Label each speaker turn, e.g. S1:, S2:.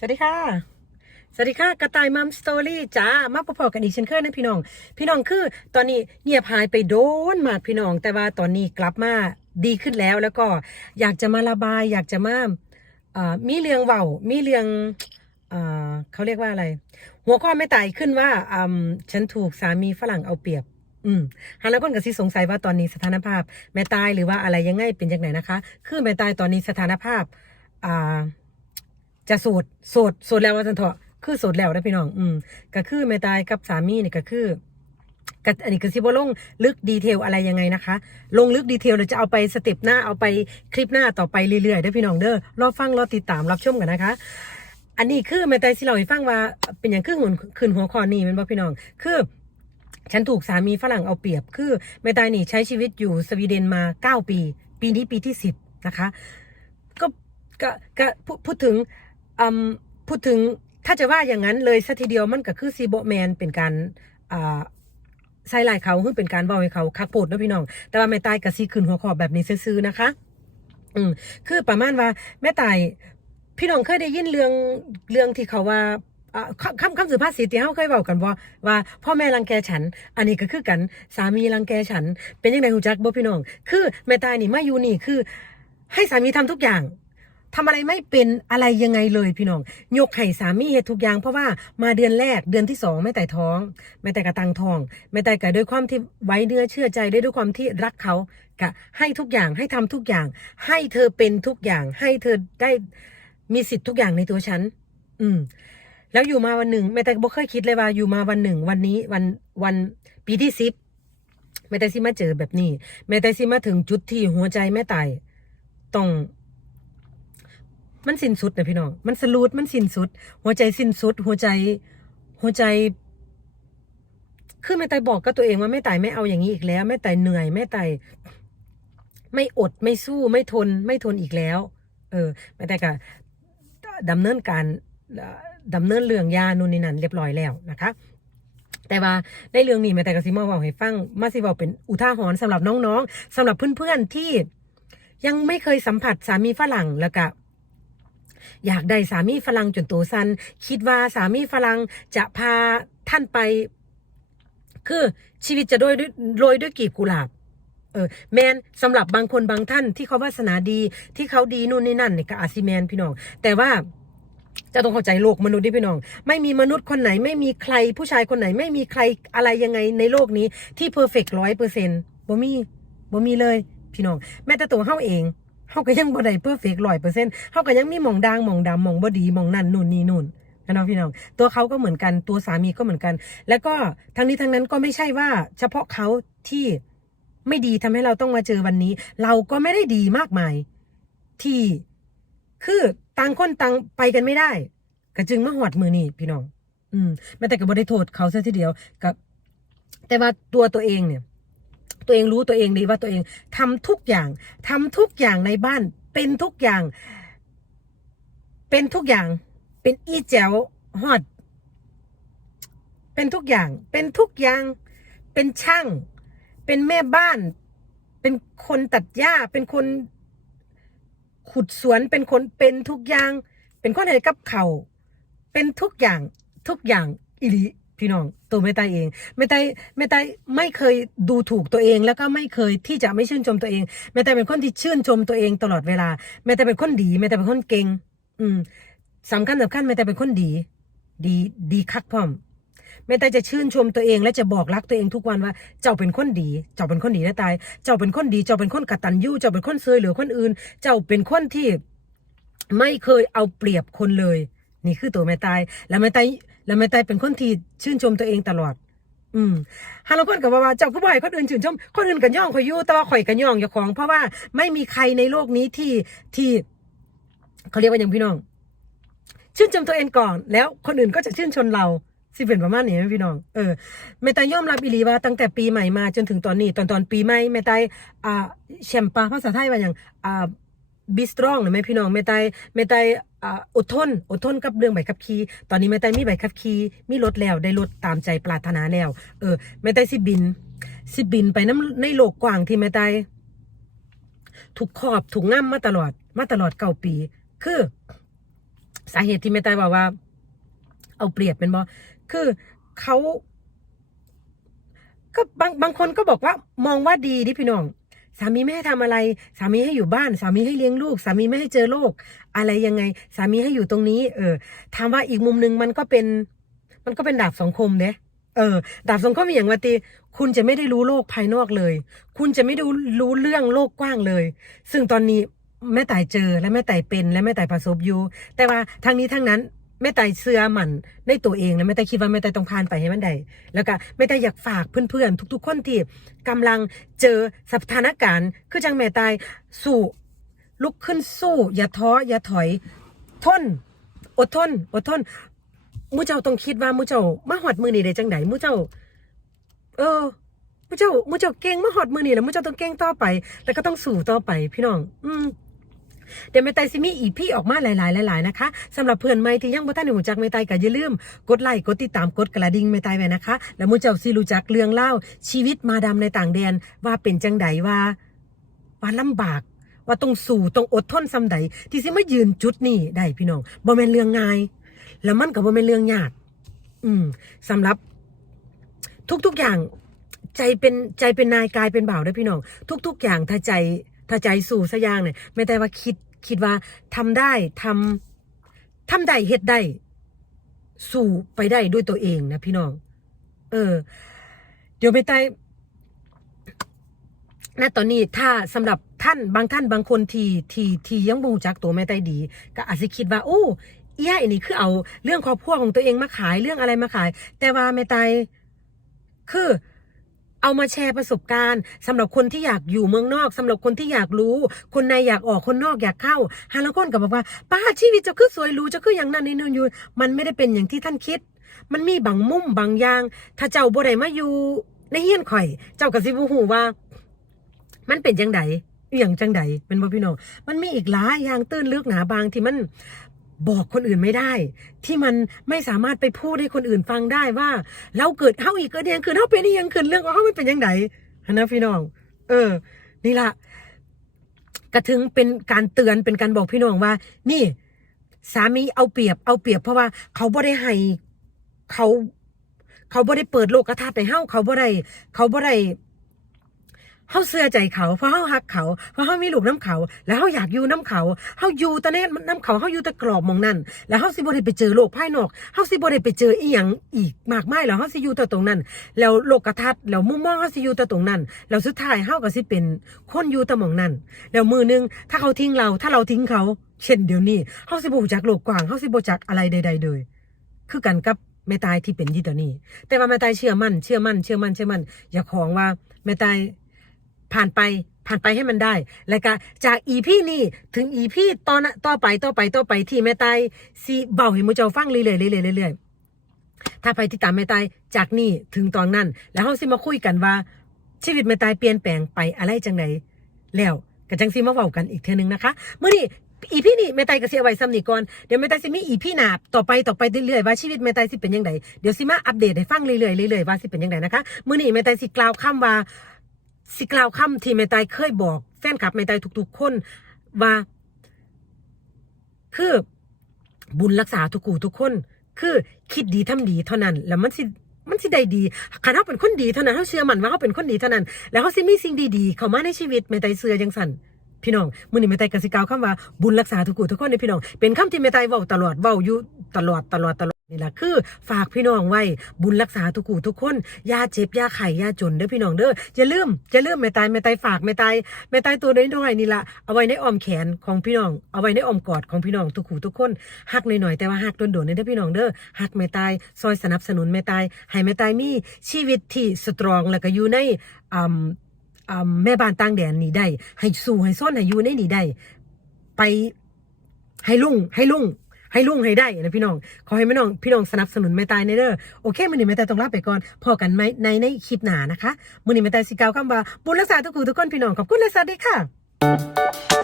S1: สวัสดีค่ะ สวัสดีค่ะ กระต่ายมัมสตอรี่จ้า มาพบๆกันอีกเช่นเคยนะพี่น้อง พี่น้องคือตอนนี้เงียบหายไปโดนมากพี่น้อง แต่ว่าตอนนี้กลับมาดีขึ้นแล้วแล้วก็อยากจะมาระบาย อยากจะมาอ่อมีเรื่องเว้ามีเรื่องเอ่อเขาเรียกว่าอะไร หัวข้อไม่ตายขึ้นว่าอืมฉันถูกสามีฝรั่งเอาเปรียบอืมฮาแล้วคนก็สิสงสัยว่าตอนนี้สถานภาพ แม่ตายหรือว่าอะไรยังไงเป็นยังไงนะคะ คือแม่ตายตอนนี้สถานภาพ อ่า จะโสดโสดโสดแล้วว่าจันเถอะคือโสดแล้วนะพี่น้อง อืมก็คือแม่ตายกับสามีเนี่ยก็คือก็อันนี้ก็สิบ่ลงลึกดีเทลอะไรยังไงนะคะ ลงลึกดีเทลเราจะเอาไปสเต็ปหน้าเอาไปคลิปหน้าต่อไปเรื่อยๆเด้อพี่น้องเด้อรอฟังรอติดตามรับชมกันนะคะอันนี้คือแม่ตายสิเล่าให้ฟังว่าเป็นอย่างคือหุ่นคืนหัวข้อนี้แมันบ่พี่น้อง คือ ฉันถูกสามีฝรั่งเอาเปรียบ คือแม่ตายนี่ใช้ชีวิตอยู่สวีเดนมาเก้าปี ปีนี้ปีที่สิบนะคะ ก็ก็ก็พูดถึง อืมพูดถึงถ้าจะว่าอย่างนั้นเลยสัทีเดียวมันก็คือซีโบแมนเป็นการอ่าใส่ลายเขาคือเป็นการเว้าให้เขาคักโพดนะพี่น้อง แต่ว่าแม่ตายกับซีขึ้นหัวข้อแบบนี้ซื่อๆนะคะ อืมคือประมาณว่าแม่ตายพี่น้องเคยได้ยินเรื่องเรื่องที่เขาว่าคำคำสุภาษิตที่เขาเคยเว้ากันว่าว่าพ่อแม่รังแกฉัน อันนี้ก็คือกันสามีรังแกฉัน เป็นยังไงหูจักบ่พี่น้อง คือแม่ตายนี่มาอยู่นี่คือ ให้สามีทำทุกอย่าง ทำอะไรไม่เป็นอะไรยังไงเลยพี่น้อง ยกให้สามีเฮ็ดทุกอย่างเพราะว่ามาเดือนแรกเดือนที่สองแม่แต่ท้องแม่แต่กระตังทองแม่แต่ก็ด้วยความที่ไว้เนื้อเชื่อใจด้วยด้วยความที่รักเขากะให้ทุกอย่างให้ทำทุกอย่าง ให้เธอเป็นทุกอย่าง ให้เธอได้มีสิทธิ์ทุกอย่างในตัวฉัน อืม แล้วอยู่มาวันหนึ่งแม่แต่บ่เคยคิดเลยว่าอยู่มาวันหนึ่ง วันนี้วันวันปีที่สิบแม่แต่สิมาเจอแบบนี้แม่แต่สิมาถึงจุดที่หัวใจแม่ตายต้อง มันสิ้นสุดนะพี่น้อง มันสลูดมันสิ้นสุด หัวใจสิ้นสุด หัวใจ หัวใจ คือแม่ไตายบอกกับตัวเองว่าแม่ไตายไม่เอาอย่างนี้อีกแล้วแม่ไตายเหนื่อยแม่ไตายไม่อดไม่สู้ไม่ทนไม่ทนอีกแล้ว เออแม่ไตายก็ดำเนินการดำเนินเรื่องยานู่นนี่นั่นเรียบร้อยแล้วนะคะ แต่ว่าในเรื่องนี้แม่แต่ก็สิมาบอกให้ฟังมาสิบอกเป็นอุทาหรณ์สำหรับน้องๆสำหรับเพื่อนๆที่ยังไม่เคยสัมผัสสามีฝรั่งแล้วก็ อยากได้สามีฝรั่งจนตัวสันคิดว่าสามีฝรั่งจะพาท่านไป คือชีวิตจะโดยด้วยโรยด้วยกีบกุหลาบเออแมนสำหรับบางคนบางท่านที่เขาวาสนาดีที่เขาดีนู่นนี่นั่นเนี่ยก็อาจสิแมนพี่น้อง แต่ว่าจะต้องเข้าใจโลกมนุษย์ดิพี่น้อง ไม่มีมนุษย์คนไหนไม่มีใครผู้ชายคนไหน ไม่มีใครอะไรยังไงในโลกนี้ที่เพอร์เฟกต์ร้อยเปอร์เซ็นต์บ่มีบ่มีเลย พี่น้อง แม้แต่ตัวเฮาเอง เฮาก็ยังบ่ได้เพอร์เฟกต์ร้อยเปอร์เซ็นต์เฮาก็ยังมีหมองด่างหมองดำหมองบ่ดีหมองนั่นนู่นนี่นู่นนะเนาะพี่น้อง ตัวเขาก็เหมือนกันตัวสามีก็เหมือนกัน แล้วก็ทั้งนี้ทั้งนั้นก็ไม่ใช่ว่า เฉพาะเขาที่ไม่ดีทำให้เราต้องมาเจอวันนี้ เราก็ไม่ได้ดีมากมาย ที่คือต่างคนต่างไปกันไม่ได้ก็จึงมาหอดมือนี่พี่น้อง อืมแม้แต่ก็บ่ได้โทษเขาซะทีเดียวกับ แต่ว่าตัวตัวเองเนี่ย ตัวเองรู้ตัวเองดีว่าตัวเองทำทุกอย่างทำทุกอย่างในบ้าน เป็นทุกอย่าง เป็นทุกอย่าง เป็นอีแจ๋วฮอด เป็นทุกอย่าง เป็นทุกอย่าง เป็นช่าง เป็นแม่บ้าน เป็นคนตัดหญ้า เป็นคนขุดสวน เป็นคนเป็นทุกอย่าง เป็นคนให้กับเขา เป็นทุกอย่าง ทุกอย่างอิลิ พี่น้องตัวไม่ตายเองไม่ตายไม่ตายไม่เคยดูถูกตัวเอง แล้วก็ไม่เคยที่จะไม่ชื่นชมตัวเองไม่ตายเป็นคนที่ชื่นชมตัวเองตลอดเวลาไม่ตายเป็นคนดีไม่ตายเป็นคนเก่งอืมสำคัญสำคัญไม่ตายเป็นคนดี ดีดีคักพร้อมแม่แต่จะชื่นชมตัวเองและจะบอกรักตัวเองทุกวันว่า เจ้าเป็นคนดี เจ้าเป็นคนดีนะตาย เจ้าเป็นคนดี เจ้าเป็นคนกตัญญูเจ้าเป็นคนเซยเหลือคนอื่น เจ้าเป็นคนที่ไม่เคยเอาเปรียบคนเลย นี่คือตัวแม่ตาย แล้วแม่ตายแล้วแม่ตายเป็นคนที่ชื่นชมตัวเองตลอด อืมฮาโลคนกับว่าเจ้าก็บ่ให้คนอื่นชื่นชม คนอื่นกันย่องข่อยอยู่แต่ว่าข่อยกันย่องอย่าของ เพราะว่าไม่มีใครในโลกนี้ที่ที่เขาเรียกว่าอย่างพี่น้อง ชื่นชมตัวเองก่อน แล้วคนอื่นก็จะชื่นชมเราสิเป็นประมาณนี้ไหมพี่น้อง เออแม่ตายยอมรับอีหลีว่าตั้งแต่ปีใหม่มาจนถึงตอนนี้ตอนตอนปีใหม่แม่ตายอ่าแชมปาภาษาไทยว่าอย่างอ่าบิสตรองหรือไหมพี่น้องแม่ตายแม่ตาย อดทนอดทนกับเรื่องใบขับขี่ตอนนี้แม่ตายมีใบขับขี่มีรถแล้วได้รถตามใจปรารถนาแล้ว เออแม่ตายสิบิน สิบินไปน้ำในโลกกว้างที่แม่ตายถูกขอบถูกง่ำมาตลอด มาตลอดเก้าปี คือ สาเหตุที่แม่ตายบอกว่า เอาเปรียบเป็นบ่คือเขาก็บางบางคนก็บอกว่ามองว่าดีดิพี่น้อง สามีไม่ให้ทำอะไร สามีให้อยู่บ้าน สามีให้เลี้ยงลูก สามีไม่ให้เจอโลกอะไรยังไง สามีให้อยู่ตรงนี้ เออถามว่าอีกมุมหนึ่งมันก็เป็น มันก็เป็นดาบสองคมเด้เออ ดาบสองคมมีอย่างว่าตีคุณจะไม่ได้รู้โลกภายนอกเลย คุณจะไม่ดูรู้เรื่องโลกกว้างเลย ซึ่งตอนนี้แม่ต่ายเจอและแม่ต่ายเป็นและแม่ต่ายประสบอยู่ แต่ว่าทางนี้ทางนั้น แม่ต่ายเสื้อมั่นในตัวเองและแม่ต่ายคิดว่าแม่ต่ายต้องผ่านไปให้มันได้แล้วก็แม่ต่ายอยากฝากเพื่อนๆ ทุก ๆ คนที่กำลังเจอสถานการณ์คือจังแม่ต่ายสู้ลุกขึ้นสู้ อย่าท้ออย่าถอยทนอดทนอดทนมูเจ้าต้องคิดว่ามูเจ้ามาหอดมือนี่ได้จังไดมูเจ้า เออมูเจ้ามูเจ้าเก่งมาหอดมือนี่แล้วมูเจ้าต้องเก่งต่อไปแล้วก็ต้องสู้ต่อไปพี่น้อง อืม เดี๋ยวแม่ไตซิมีอีพี่ออกมาหลายๆหลายๆนะคะสำหรับเพื่อนใหม่ที่ยังบ่ทันได้รู้จักแม่ไตก็อย่าลืม กดไลค์กดติดตามกดกระดิ่งแม่ไตไว้นะคะ แล้วมูเจ้าสิรู้จักเรื่องเล่า ชีวิตมาดามในต่างแดนว่าเป็นจังไดว่าว่าลำบากว่าต้องสู้ต้องอดทนซำใดที่สิมายืนจุดนี้ได้พี่น้องบ่แม่นเรื่องง่าย แล้วมันก็บ่แม่นเรื่องยาก อืมสำหรับ ทุกๆอย่าง ใจเป็นใจเป็นนายกายเป็นบ่าวได้พี่น้อง ทุก ๆ อย่างถ้าใจ ถ้าใจสู่สักอย่างเนี่ยไม่ได้ว่าคิดคิดว่าทำได้ทำทำได้เฮ็ดได้ สู่ไปได้ด้วยตัวเองนะพี่น้อง เออ เดี๋ยวไม่ได้ณตอนนี้ถ้าสำหรับท่านบางท่านบางคนที่ที่ที่ยังบูจักตัวแม่ไต้ดี ก็อาจจะคิดว่า โอ้อีย่าอันนี้คือเอาเรื่องครอบครัวของตัวเองมาขายเรื่องอะไรมาขาย แต่ว่าแม่ไตคือ เอามาแชร์ประสบการณ์สำหรับคนที่อยากอยู่เมืองนอกสำหรับคนที่อยากรู้ คนในอยากออกคนนอกอยากเข้าฮาแล้วคนก็บอกว่าป้าชีวิตจะคือสวยรู้จะคืออย่างนั้นนี่นู่นอยู่มันไม่ได้เป็นอย่างที่ท่านคิด มันมีบางมุมบางอย่าง ถ้าเจ้าบ่ได้มาอยู่ในเฮียนข่อย เจ้าก็สิบ่ฮู้ว่า มันเป็นจังไดอย่างจังใดเป็นบ่พี่น้องมันมีอีกหลายอย่างตื้นลึกหนาบางที่มัน บอกคนอื่นไม่ได้ ที่มันไม่สามารถไปพูดให้คนอื่นฟังได้ว่า เราเกิดเฮาอีกเกิดยังขึ้นเฮาเป็นอีหยังขึ้นเรื่องของเฮามันเป็นยังไงนะพี่น้อง เออ นี่ล่ะกระถึงเป็นการเตือนเป็นการบอกพี่น้องว่า นี่ สามีเอาเปรียบเอาเปรียบเพราะว่า เขาบ่ได้ให้เขา เขาบ่ได้เปิดโลกทัศน์ให้เฮาเขาบ่ได้เขาบ่ได้ เฮาเสื้อใจเขา เพราะเฮาฮักเขา เพราะเฮามีลูกน้ำเขา แล้วเฮาอยากอยู่น้ำเขาเฮาอยู่ต่ในน้ำเขาเฮาอยู่ต่กรอบมองนั้นแล้วเฮาสิบ่ได้ไปเจอโลกภายนอกเฮาสิบ่ได้ไปเจออีหยังอีกมากมายแล้วเฮาสิอยู่แต่ตรงนั้น แล้วโลกทัศน์แล้วมุมมองเฮาสิอยู่แต่ตรงนั้นแล้วสุดท้ายเฮาก็สิเป็นคนอยู่ต่หมองนั้นแล้วมือหนึงถ้าเขาทิ้งเราถ้าเราทิ้งเขา เช่นเดี๋ยวนี้เฮาสิบ่จักโลกกว้างเฮาสิบ่จักอะไรใดๆเลยคือกันกับแม่ตายที่เป็นยี่ตอนนี้ แต่ว่าแม่ตายเชื่อมั่นเชื่อมั่นเชื่อมั่นเชื่อมั่นอย่าของว่าแม่ตาย ผ่านไปผ่านไปให้มันได้ แล้วก็จากอีพี่นี่ถึงอีพี่ตอนต่อไปต่อไปต่อไปที่แม่ตายสิเบาให้มูเจ้าฟังเรื่อยๆเรื่อยๆเรื่อยๆถ้าไปที่ตามแม่ตายจากนี่ถึงตอนนั้น แล้วเฮาสิมาคุยกันว่า ชีวิตแม่ตายเปลี่ยนแปลงไปอะไรจังไดแล้วก็จังสิมาเว้ากันอีกเทนึงนะคะเมื้อนี้อีพี่นี่แม่ไตก็สิเอาไว้ซ้ำนี่ก่อนเดี๋ยวแม่ไตสิมีอีพี่หนาต่อไปต่อไปเรื่อยๆว่าชีวิตแม่ไตสิเป็นยังไงเดี๋ยวสิมาอัปเดตให้ฟังเรื่อยๆเรื่อยๆว่าสิเป็นยังไงนะคะมื้อนี้แม่ไตสิกล่าวคำว่า สิกล่าวคำที่แม่ไตเคยบอก แฟนคลับแม่ไตทุกๆคนว่า คือบุญรักษาทุกกูทุกคน คือคิดดีทำดีเท่านั้น แล้วมันสิมันสิได้ดีคันเขาเป็นคนดีเท่านั้นเขาเชื่อมันว่าเขาเป็นคนดีเท่านั้น แล้วเขาสิมีสิ่งดีๆ เข้ามาในชีวิตแม่ไตเสือจังสันพี่น้องมื้อนี้แม่ไตกสิกล่าวคำว่าบุญรักษาทุกกูทุกคนในพี่น้อง เป็นคำที่แม่ไตเว้าตลอดเว้าอยู่ตลอดตลอดตลอด นี่แหละคือฝากพี่น้องไว้บุญรักษาทุกกูทุกคนยาเจ็บยาไข้ยาจนเด้อพี่น้องเด้ออย่าลืมอย่าลืมแม่ไตแม่ไตฝากแม่ไตแม่ไตตัวน้อยๆนี่ล่ะเอาไว้ในอ้อมแขนของพี่น้อง เอาไว้ในอ้อมกอดของพี่น้องทุกกูทุกคนฮักหน่อยๆแต่ว่าฮักโดนๆเด้อพี่น้องเด้อฮักแม่ไตซอยสนับสนุนแม่ไตให้แม่ไตมีชีวิตที่สตรองแล้วก็อยู่ในอ่าอ่าแม่บ้านต่างแดนนี่ได้ให้สู้ให้ซ่อนให้อยู่ในนี่ได้ไปให้ลุงให้ลุง ให้ลุงให้ได้นะพี่น้อง ขอให้แม่น้องพี่น้องสนับสนุนไม่ตายในเด้อโอเคมื้อนี้ไม่ตายต้องลาไปก่อนพอกันไหมในในคลิปหน้านะคะมื้อนี้ไม่ตายสิกาวคำว่าบุญรักษาทุกคู่ทุกคนพี่น้องขอบคุณและสวัสดีค่ะ